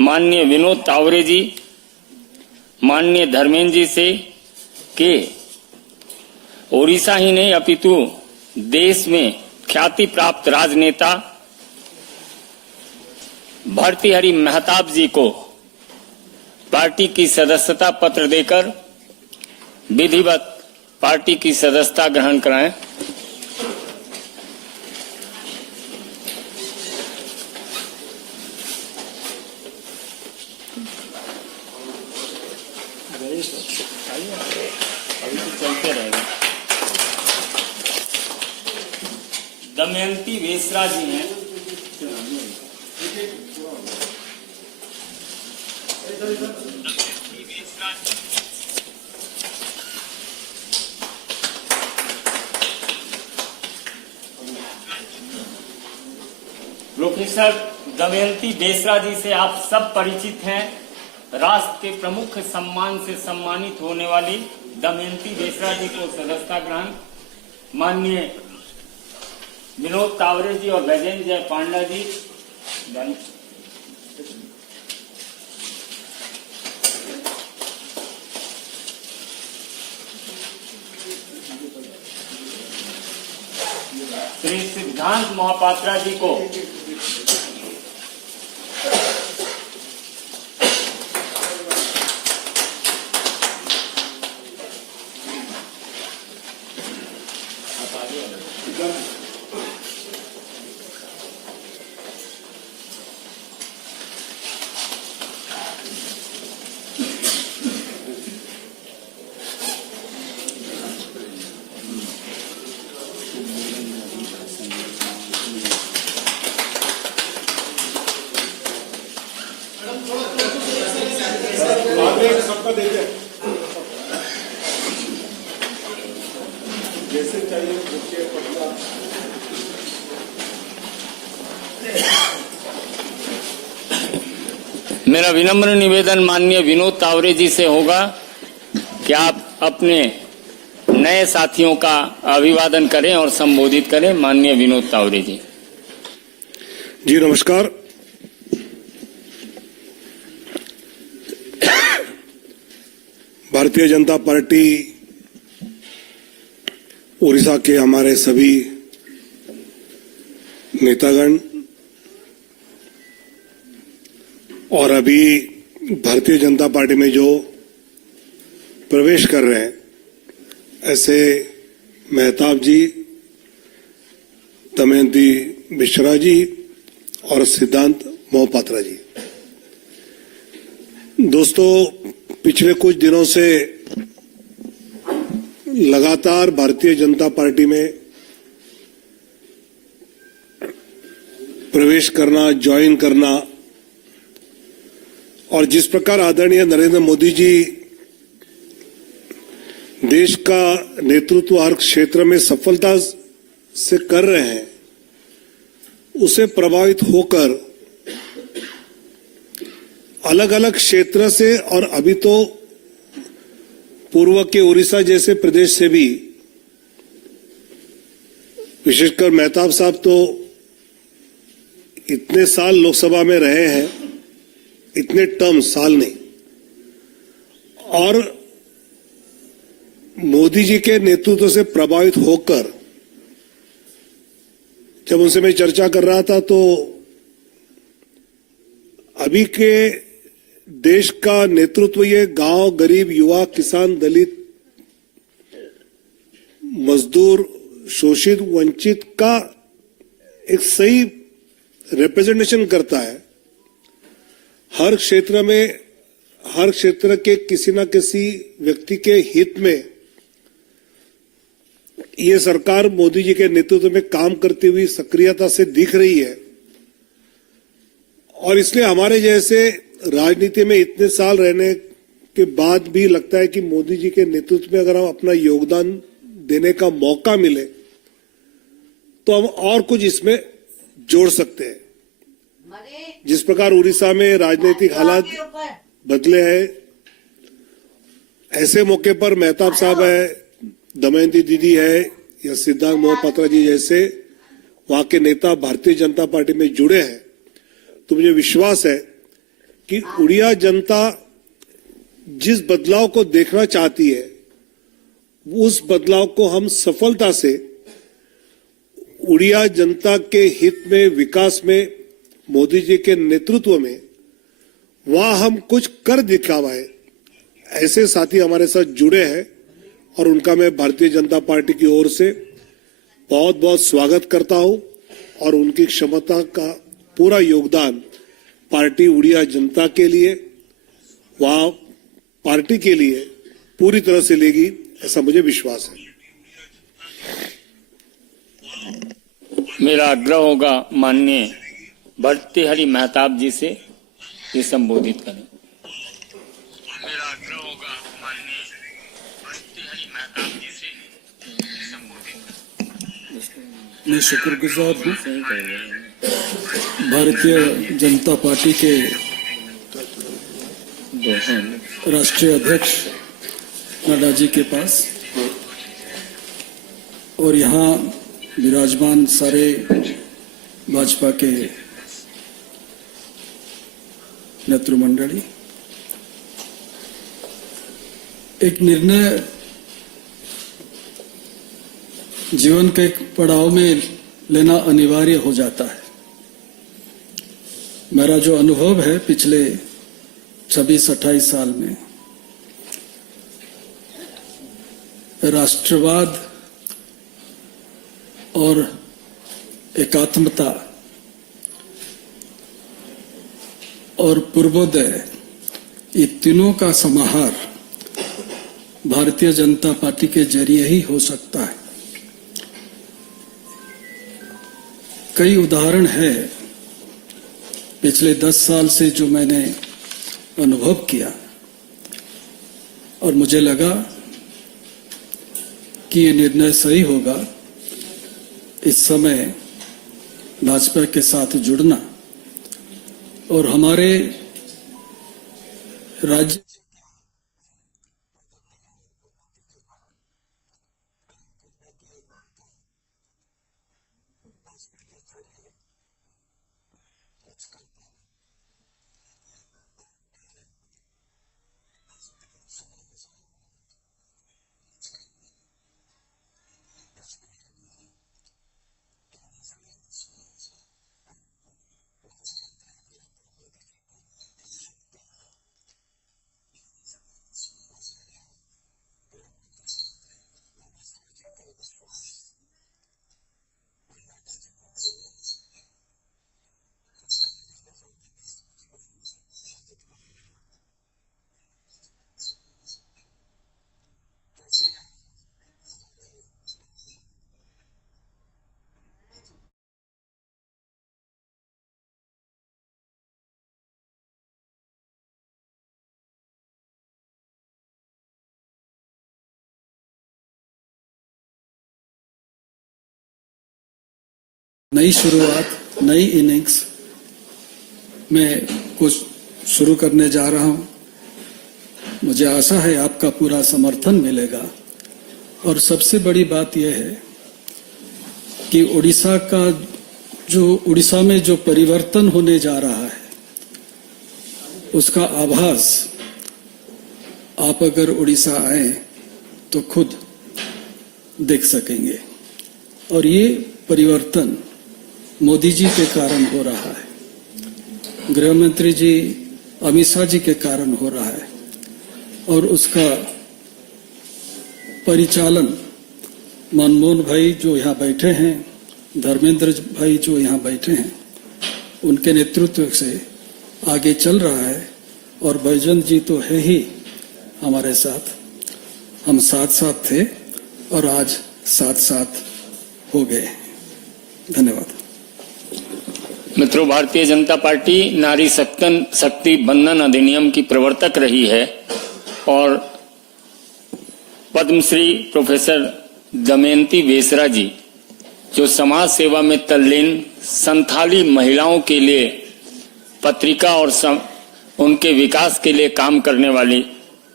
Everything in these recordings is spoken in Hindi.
माननीय विनोद तावरे जी, माननीय धर्मेंद्र जी से कि ओडिशा ही नहीं अपितु देश में ख्याति प्राप्त राजनेता भर्तृहरि महताब जी को पार्टी की सदस्यता पत्र देकर विधिवत पार्टी की सदस्यता ग्रहण कराएं। चलते रहेगा। दमयंती वेसरा जी हैं। प्रोफेसर दमयंती बेसरा जी से आप सब परिचित हैं। राष्ट्र के प्रमुख सम्मान से सम्मानित होने वाली दमयंती बेसरा जी को सदस्यता ग्रहण। माननीय विनोद तावरे जी और गजेंद्र जय पांडा जी। श्री सिद्धांत महापात्रा जी को सबका दे दे जैसे चाहिए बुके पटना। मेरा विनम्र निवेदन माननीय विनोद तावरे जी से होगा कि आप अपने नए साथियों का अभिवादन करें और संबोधित करें। माननीय विनोद तावरे जी। जी नमस्कार। भारतीय जनता पार्टी उड़ीसा के हमारे सभी नेतागण और अभी भारतीय जनता पार्टी में जो प्रवेश कर रहे हैं ऐसे महताब जी, दमयंती बेसरा जी और सिद्धांत मोहपात्रा जी। दोस्तों, पिछले कुछ दिनों से लगातार भारतीय जनता पार्टी में प्रवेश करना, ज्वाइन करना और जिस प्रकार आदरणीय नरेंद्र मोदी जी देश का नेतृत्व हर क्षेत्र में सफलता से कर रहे हैं, उसे प्रभावित होकर अलग अलग क्षेत्र से और अभी तो पूर्व के उड़ीसा जैसे प्रदेश से भी, विशेषकर महताब साहब तो इतने साल लोकसभा में रहे हैं, इतने टर्म साल नहीं, और मोदी जी के नेतृत्व से प्रभावित होकर जब उनसे मैं चर्चा कर रहा था तो अभी के देश का नेतृत्व ये गांव, गरीब, युवा, किसान, दलित, मजदूर, शोषित, वंचित का एक सही रिप्रेजेंटेशन करता है। हर क्षेत्र में, हर क्षेत्र के किसी न किसी व्यक्ति के हित में ये सरकार मोदी जी के नेतृत्व में काम करती हुई सक्रियता से दिख रही है। और इसलिए हमारे जैसे राजनीति में इतने साल रहने के बाद भी लगता है कि मोदी जी के नेतृत्व में अगर हम अपना योगदान देने का मौका मिले तो हम और कुछ इसमें जोड़ सकते हैं। जिस प्रकार उड़ीसा में राजनीतिक हालात बदले हैं, ऐसे मौके पर महताब साहब है, दमयंती दीदी है या सिद्धांत मोहपात्रा जी जैसे वहां के नेता भारतीय जनता पार्टी में जुड़े हैं, तो मुझे विश्वास है कि उड़िया जनता जिस बदलाव को देखना चाहती है उस बदलाव को हम सफलता से उड़िया जनता के हित में, विकास में, मोदी जी के नेतृत्व में वहां हम कुछ कर दिखावाए, ऐसे साथी हमारे साथ जुड़े हैं और उनका मैं भारतीय जनता पार्टी की ओर से बहुत बहुत स्वागत करता हूं और उनकी क्षमता का पूरा योगदान पार्टी उड़िया जनता के लिए, वहां पार्टी के लिए पूरी तरह से लेगी, ऐसा मुझे विश्वास है। मेरा आग्रह होगा माननीय भर्तृहरि महताब जी से ये संबोधित करें। मेरा आग्रह होगा माननीय भर्तृहरि महताब जी से ये संबोधित करें। मैं शुक्रगुजार हूँ भारतीय जनता पार्टी के राष्ट्रीय अध्यक्ष नड्डा जी के पास और यहाँ विराजमान सारे भाजपा के नेतृ मंडली। एक निर्णय जीवन के एक पड़ाव में लेना अनिवार्य हो जाता है। मेरा जो अनुभव है पिछले 26-28 साल में, राष्ट्रवाद और एकात्मता और पूर्वोदय, ये तीनों का समाहार भारतीय जनता पार्टी के जरिए ही हो सकता है। कई उदाहरण है पिछले 10 साल से जो मैंने अनुभव किया और मुझे लगा कि ये निर्णय सही होगा इस समय भाजपा के साथ जुड़ना और हमारे राज्य नई शुरुआत, नई इनिंग्स में कुछ शुरू करने जा रहा हूं। मुझे आशा है आपका पूरा समर्थन मिलेगा और सबसे बड़ी बात यह है कि उड़ीसा में जो परिवर्तन होने जा रहा है उसका आभास आप अगर उड़ीसा आए तो खुद देख सकेंगे और ये परिवर्तन मोदी जी के कारण हो रहा है, गृह मंत्री जी अमित शाह जी के कारण हो रहा है और उसका परिचालन मनमोहन भाई जो यहाँ बैठे हैं, धर्मेंद्र भाई जो यहाँ बैठे हैं, उनके नेतृत्व से आगे चल रहा है और बैजंत जी तो है ही हमारे साथ, हम साथ साथ थे और आज साथ साथ हो गए। धन्यवाद। मित्रों, भारतीय जनता पार्टी नारी शक्ति बंधन अधिनियम की प्रवर्तक रही है और पद्मश्री प्रोफेसर दमयंती बेसरा जी जो समाज सेवा में तल्लीन संथाली महिलाओं के लिए पत्रिका और उनके विकास के लिए काम करने वाली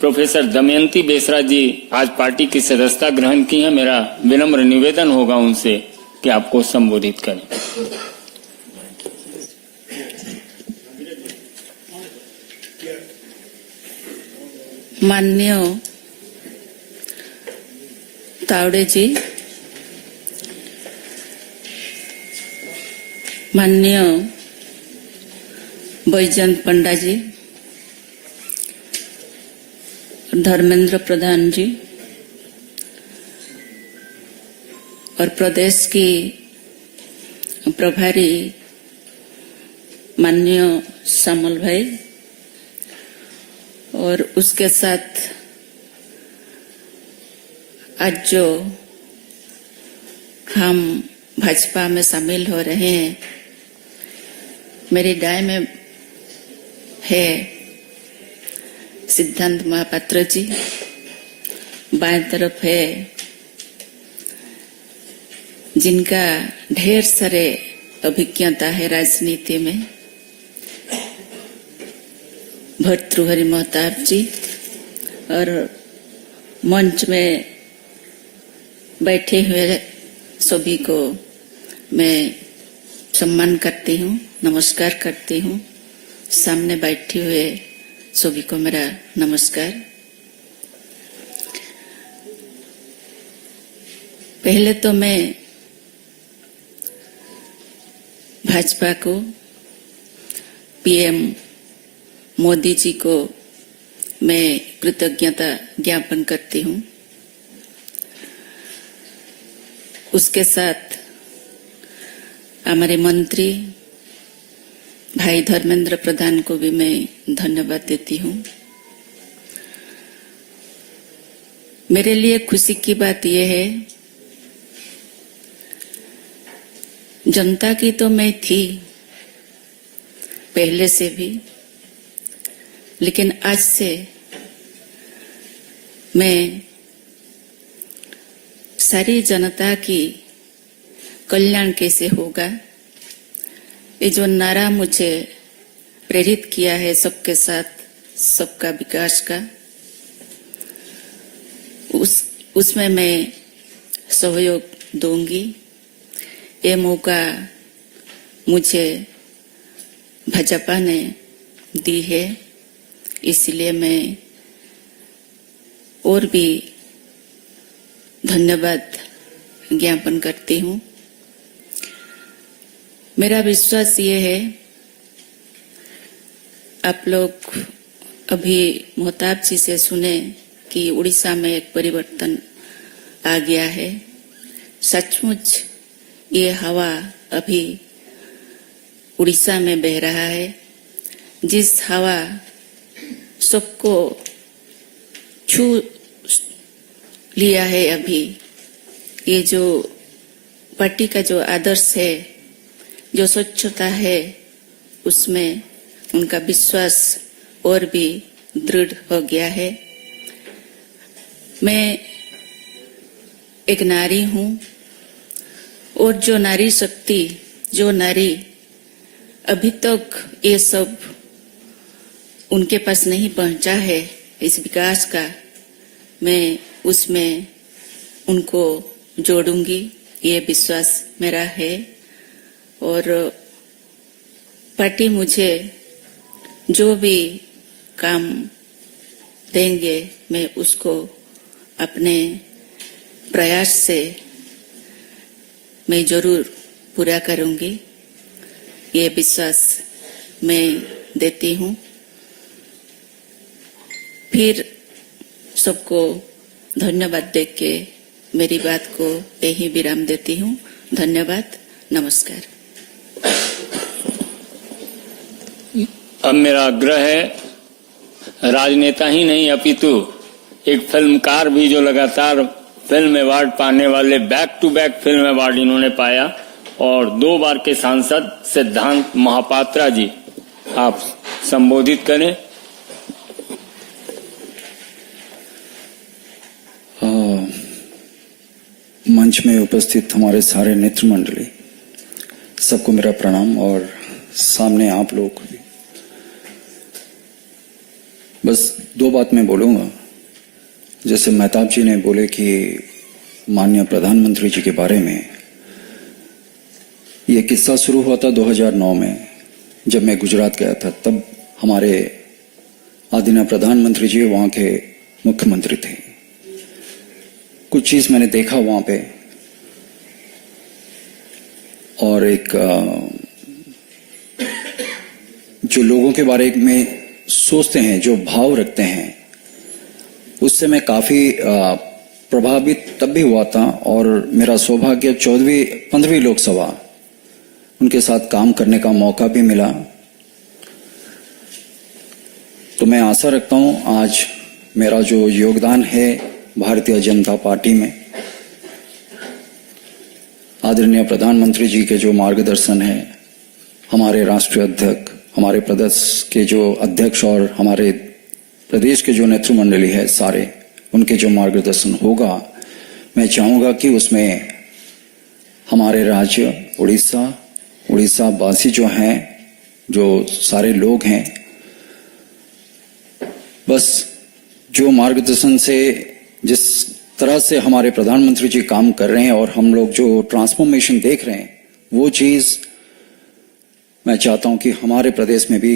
प्रोफेसर दमयंती बेसरा जी आज पार्टी की सदस्यता ग्रहण की है। मेरा विनम्र निवेदन होगा उनसे कि आपको संबोधित करें। माननीय तावड़े जी, माननीय बैजयंत पंडा जी, धर्मेंद्र प्रधान जी और प्रदेश की प्रभारी माननीय श्यामल भाई और उसके साथ आज जो हम भाजपा में शामिल हो रहे हैं, मेरी दाएं में है सिद्धांत महापात्र जी, बाएं तरफ है जिनका ढेर सारे अभिज्ञता है राजनीति में, भर्तृहरि महताब जी, और मंच में बैठे हुए सभी को मैं सम्मान करती हूँ, नमस्कार करती हूँ। सामने बैठे हुए सभी को मेरा नमस्कार। पहले तो मैं भाजपा को, पीएम मोदी जी को मैं कृतज्ञता ज्ञापन करती हूँ। उसके साथ हमारे मंत्री भाई धर्मेंद्र प्रधान को भी मैं धन्यवाद देती हूँ। मेरे लिए खुशी की बात यह है, जनता की तो मैं थी पहले से भी, लेकिन आज से मैं सारी जनता की कल्याण कैसे होगा, ये जो नारा मुझे प्रेरित किया है सबके साथ सबका विकास का, उसमें मैं सहयोग दूंगी। ये मौका मुझे भाजपा ने दी है, इसलिए मैं और भी धन्यवाद ज्ञापन करती हूँ। मेरा विश्वास ये है, आप लोग अभी महताब जी से सुने कि उड़ीसा में एक परिवर्तन आ गया है। सचमुच ये हवा अभी उड़ीसा में बह रहा है, जिस हवा सबको छू लिया है। अभी ये जो पार्टी का जो आदर्श है, जो स्वच्छता है, उसमें उनका विश्वास और भी दृढ़ हो गया है। मैं एक नारी हूँ और जो नारी शक्ति, जो नारी अभी तक ये सब उनके पास नहीं पहुंचा है इस विकास का, मैं उसमें उनको जोड़ूंगी, ये विश्वास मेरा है। और पार्टी मुझे जो भी काम देंगे मैं उसको अपने प्रयास से मैं जरूर पूरा करूंगी, ये विश्वास मैं देती हूँ। फिर सबको धन्यवाद देके मेरी बात को यही विराम देती हूँ। धन्यवाद, नमस्कार। अब मेरा आग्रह है, राजनेता ही नहीं अपितु एक फिल्मकार भी, जो लगातार फिल्म अवार्ड पाने वाले, back to back film award इन्होंने पाया, और 2 बार के सांसद सिद्धांत महापात्रा जी, आप संबोधित करें। मंच में उपस्थित हमारे सारे नेतृ मंडली, सबको मेरा प्रणाम, और सामने आप लोग को भी। बस 2 बात मैं बोलूंगा। जैसे मेहताब जी ने बोले कि माननीय प्रधानमंत्री जी के बारे में, ये किस्सा शुरू हुआ था 2009 में, जब मैं गुजरात गया था। तब हमारे आदरणीय प्रधानमंत्री जी वहां के मुख्यमंत्री थे। कुछ चीज मैंने देखा वहां पे, और एक जो लोगों के बारे में सोचते हैं, जो भाव रखते हैं, उससे मैं काफी प्रभावित तब भी हुआ था। और मेरा सौभाग्य 15वीं लोकसभा उनके साथ काम करने का मौका भी मिला। तो मैं आशा रखता हूं आज मेरा जो योगदान है भारतीय जनता पार्टी में, आदरणीय प्रधानमंत्री जी के जो मार्गदर्शन है, हमारे राष्ट्रीय अध्यक्ष, हमारे प्रदेश के जो अध्यक्ष और हमारे प्रदेश के जो नेतृमंडली है सारे, उनके जो मार्गदर्शन होगा, मैं चाहूंगा कि उसमें हमारे राज्य उड़ीसा वासी जो हैं, जो सारे लोग हैं, बस जो मार्गदर्शन से, जिस तरह से हमारे प्रधानमंत्री जी काम कर रहे हैं और हम लोग जो ट्रांसफॉर्मेशन देख रहे हैं, वो चीज मैं चाहता हूं कि हमारे प्रदेश में भी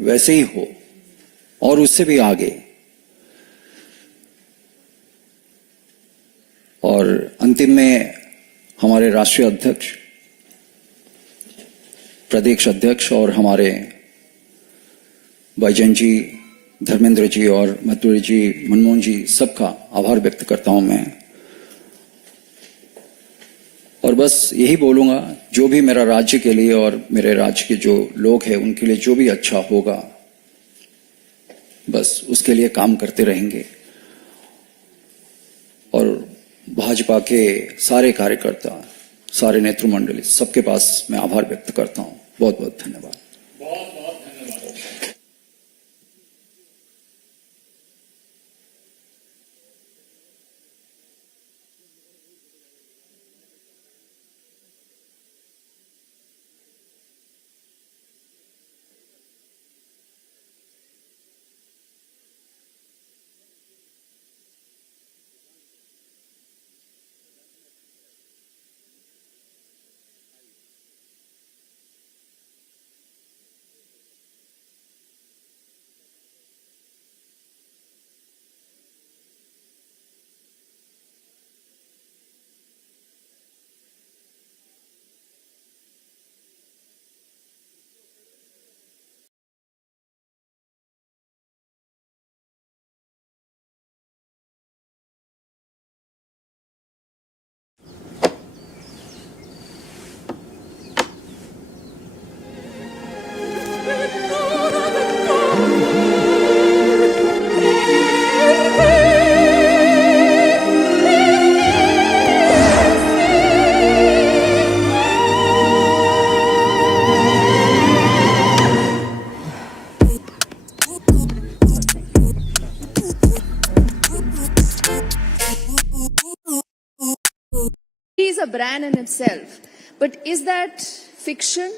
वैसे ही हो और उससे भी आगे। और अंतिम में हमारे राष्ट्रीय अध्यक्ष, प्रदेश अध्यक्ष और हमारे भाईजान जी, धर्मेंद्र जी और मथुरी जी, मनमोहन जी, सबका आभार व्यक्त करता हूं मैं। और बस यही बोलूंगा, जो भी मेरा राज्य के लिए और मेरे राज्य के जो लोग हैं उनके लिए जो भी अच्छा होगा, बस उसके लिए काम करते रहेंगे। और भाजपा के सारे कार्यकर्ता, सारे नेतृमंडली, सबके पास मैं आभार व्यक्त करता हूं। बहुत बहुत धन्यवाद। बहुत बहुत धन्यवाद। He is a brand in itself. But is that fiction